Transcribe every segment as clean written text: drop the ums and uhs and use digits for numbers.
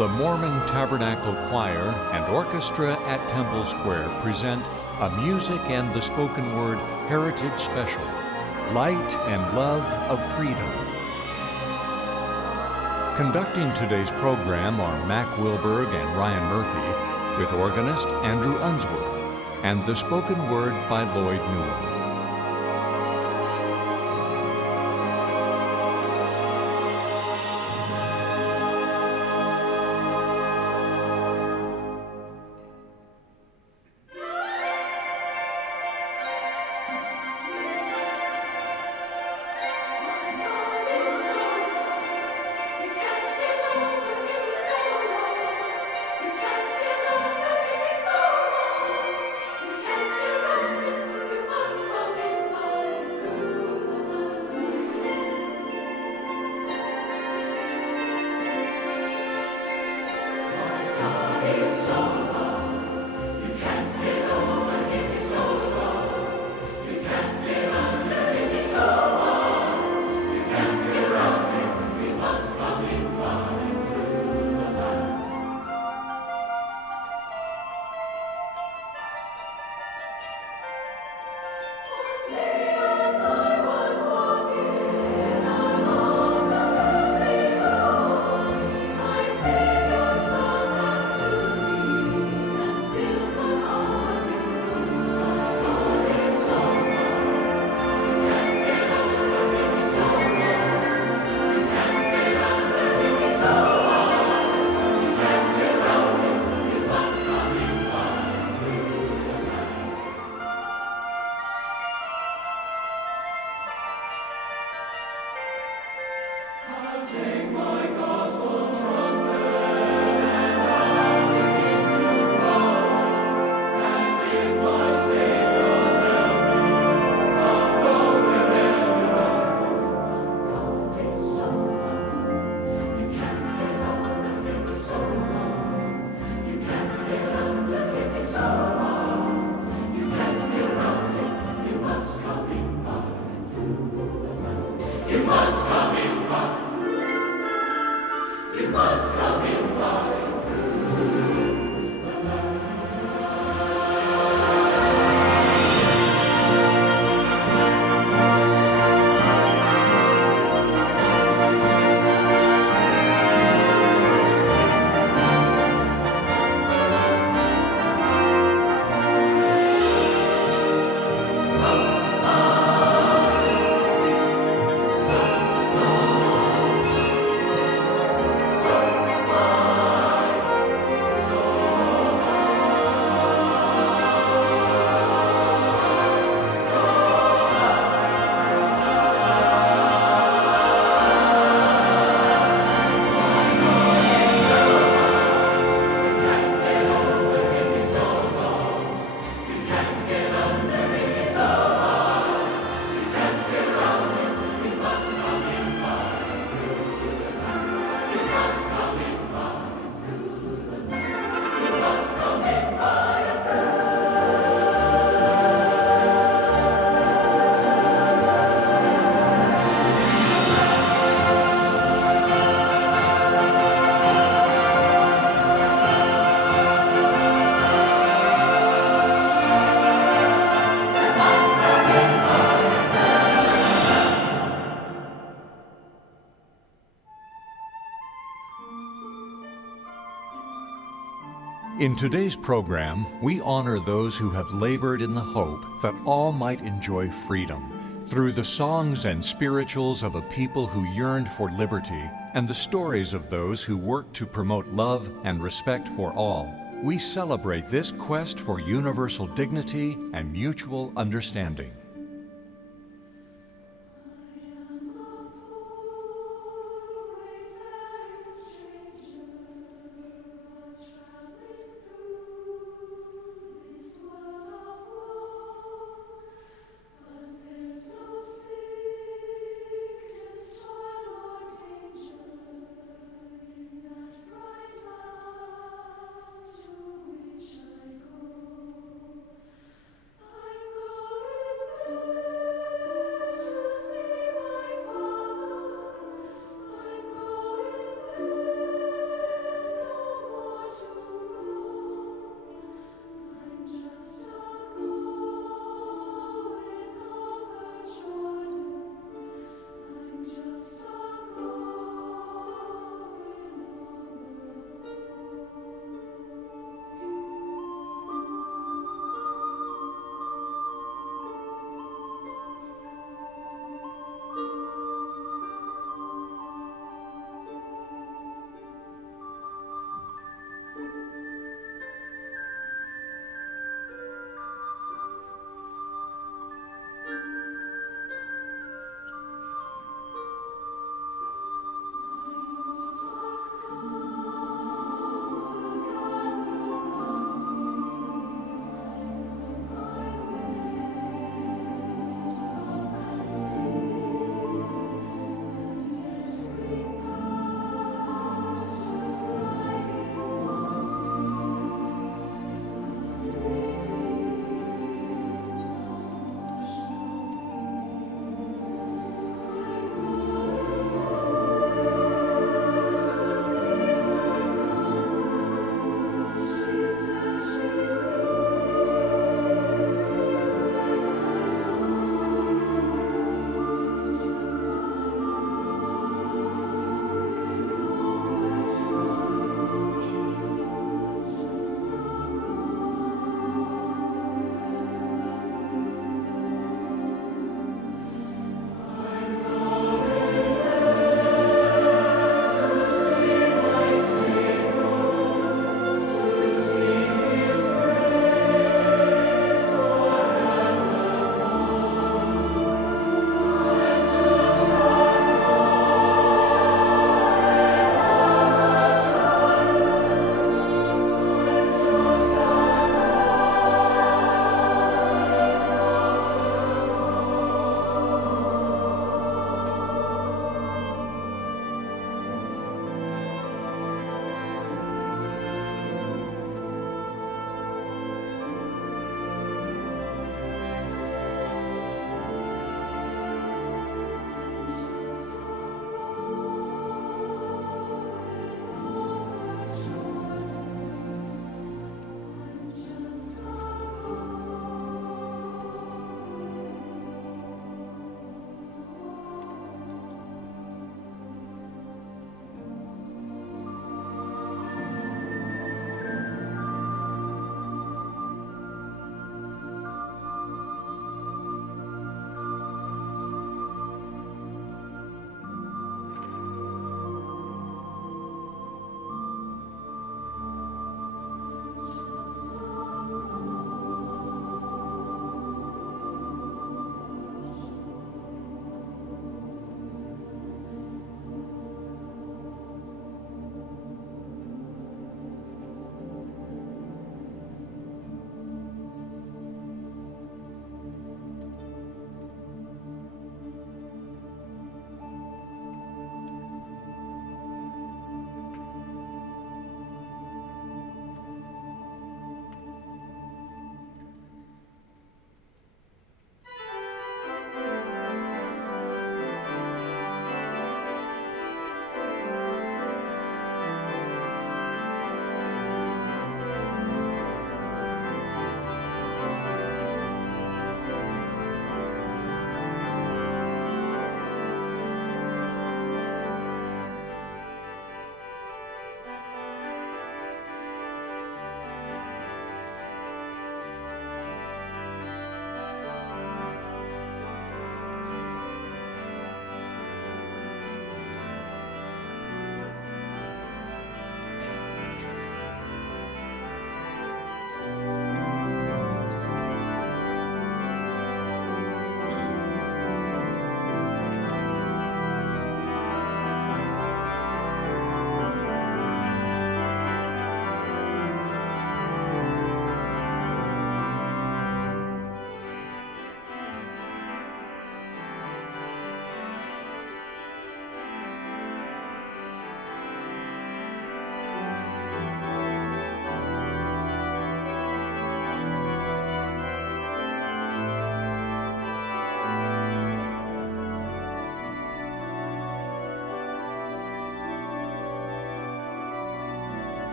the Mormon Tabernacle Choir and Orchestra at Temple Square present a Music and the Spoken Word Heritage Special, Light and Love of Freedom. Conducting today's program are Mac Wilberg and Ryan Murphy, with organist Andrew Unsworth, and the spoken word by Lloyd Newell. In today's program, we honor those who have labored in the hope that all might enjoy freedom through the songs and spirituals of a people who yearned for liberty and the stories of those who worked to promote love and respect for all. We celebrate this quest for universal dignity and mutual understanding.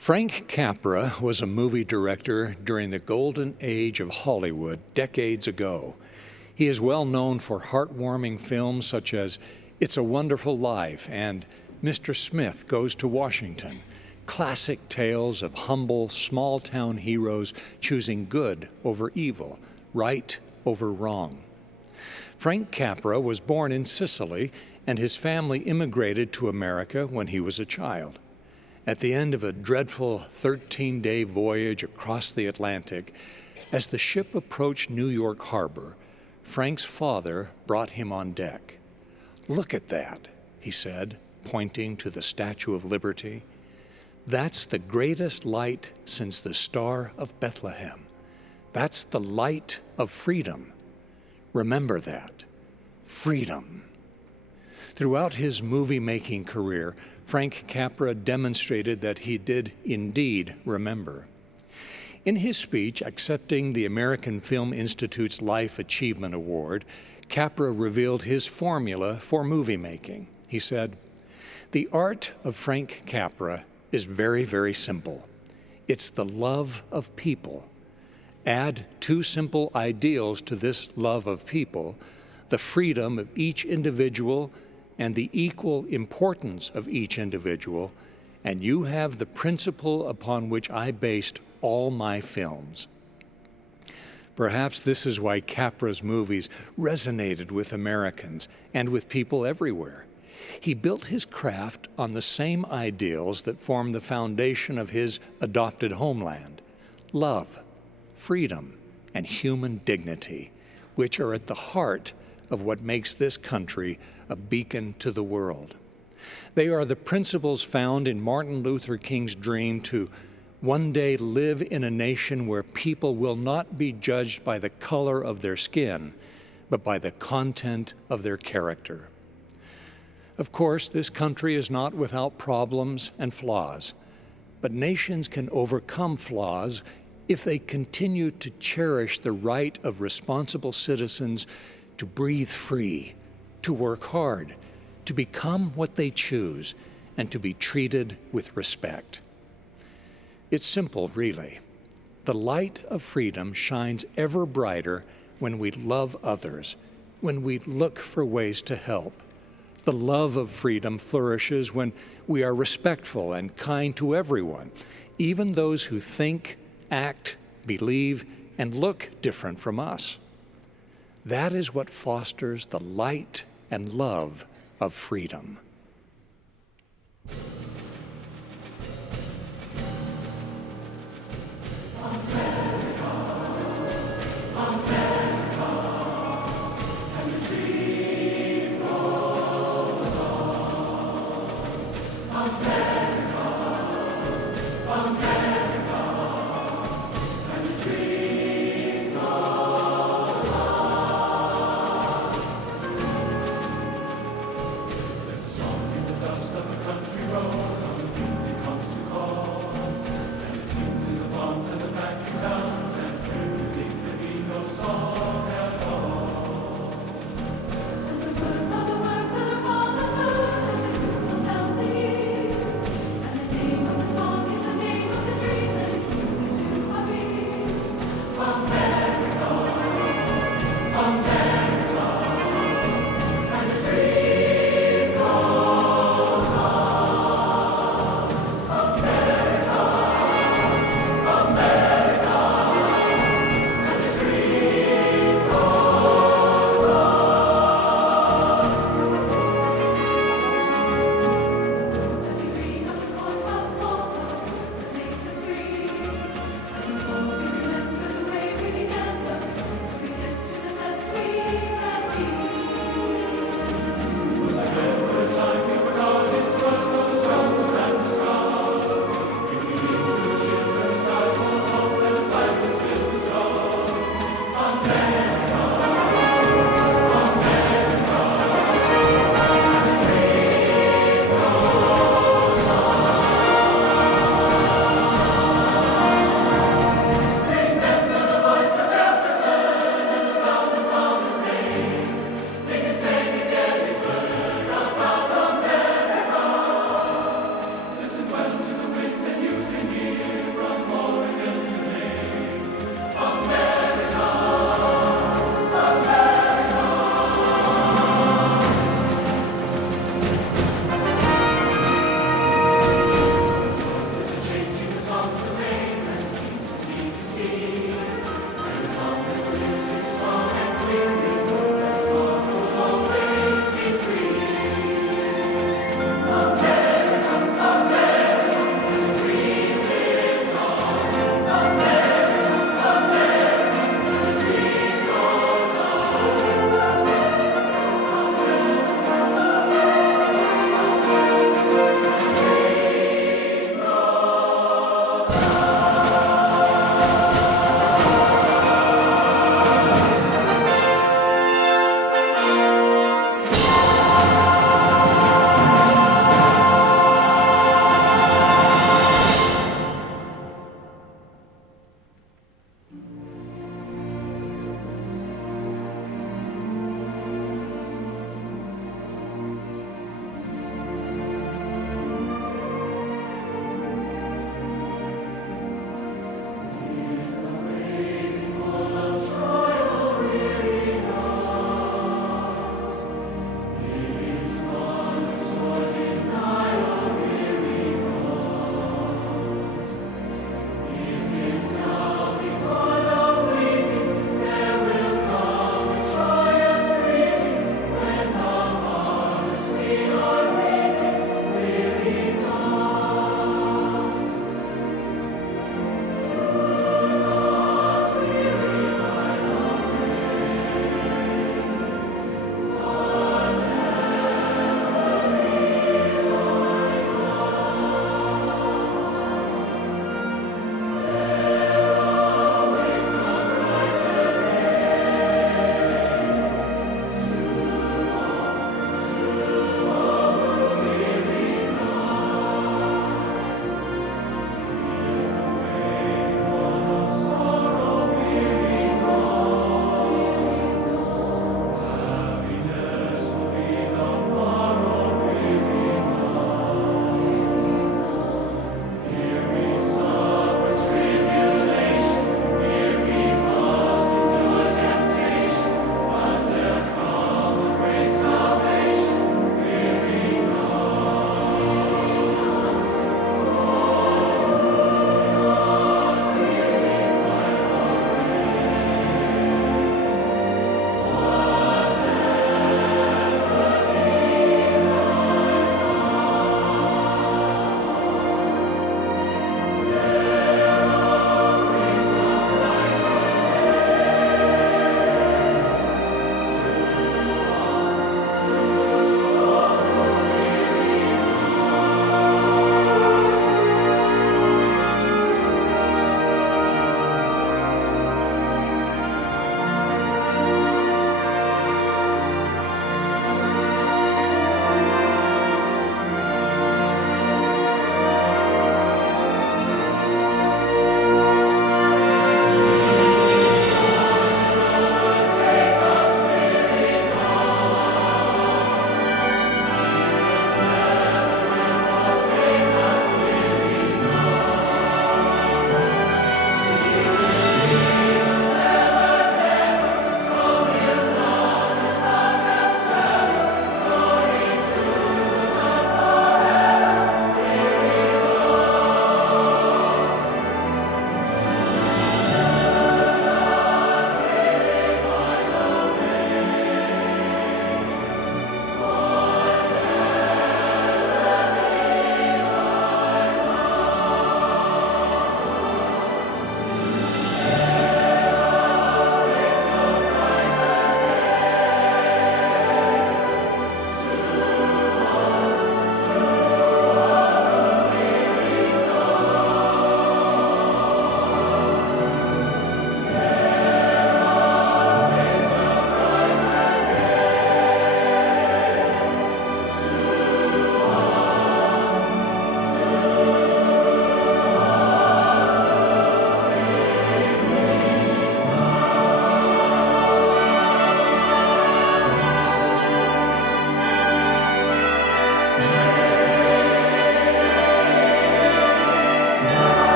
Frank Capra was a movie director during the golden age of Hollywood decades ago. He is well known for heartwarming films such as It's a Wonderful Life and Mr. Smith Goes to Washington, classic tales of humble, small-town heroes choosing good over evil, right over wrong. Frank Capra was born in Sicily, and his family immigrated to America when he was a child. At the end of a dreadful 13-day voyage across the Atlantic, as the ship approached New York Harbor, Frank's father brought him on deck. "Look at that," he said, pointing to the Statue of Liberty. "That's the greatest light since the Star of Bethlehem. That's the light of freedom. Remember that. Freedom." Throughout his movie-making career, Frank Capra demonstrated that he did indeed remember. In his speech accepting the American Film Institute's Life Achievement Award, Capra revealed his formula for movie making. He said, "The art of Frank Capra is very, very simple. It's the love of people. Add two simple ideals to this love of people: the freedom of each individual and the equal importance of each individual, and you have the principle upon which I based all my films." Perhaps this is why Capra's movies resonated with Americans and with people everywhere. He built his craft on the same ideals that form the foundation of his adopted homeland: love, freedom, and human dignity, which are at the heart of what makes this country a beacon to the world. They are the principles found in Martin Luther King's dream to one day live in a nation where people will not be judged by the color of their skin, but by the content of their character. Of course, this country is not without problems and flaws, but nations can overcome flaws if they continue to cherish the right of responsible citizens to breathe free, to work hard, to become what they choose, and to be treated with respect. It's simple, really. The light of freedom shines ever brighter when we love others, when we look for ways to help. The love of freedom flourishes when we are respectful and kind to everyone, even those who think, act, believe, and look different from us. That is what fosters the light and love of freedom. There's a song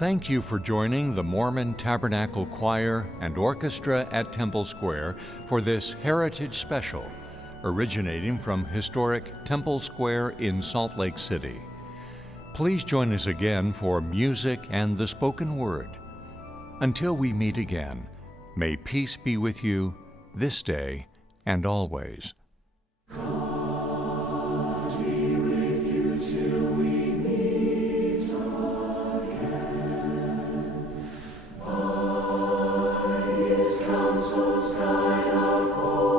thank you for joining the Mormon Tabernacle Choir and Orchestra at Temple Square for this Heritage Special, originating from historic Temple Square in Salt Lake City. Please join us again for music and the spoken word. Until we meet again, may peace be with you this day and always. Counsels guide our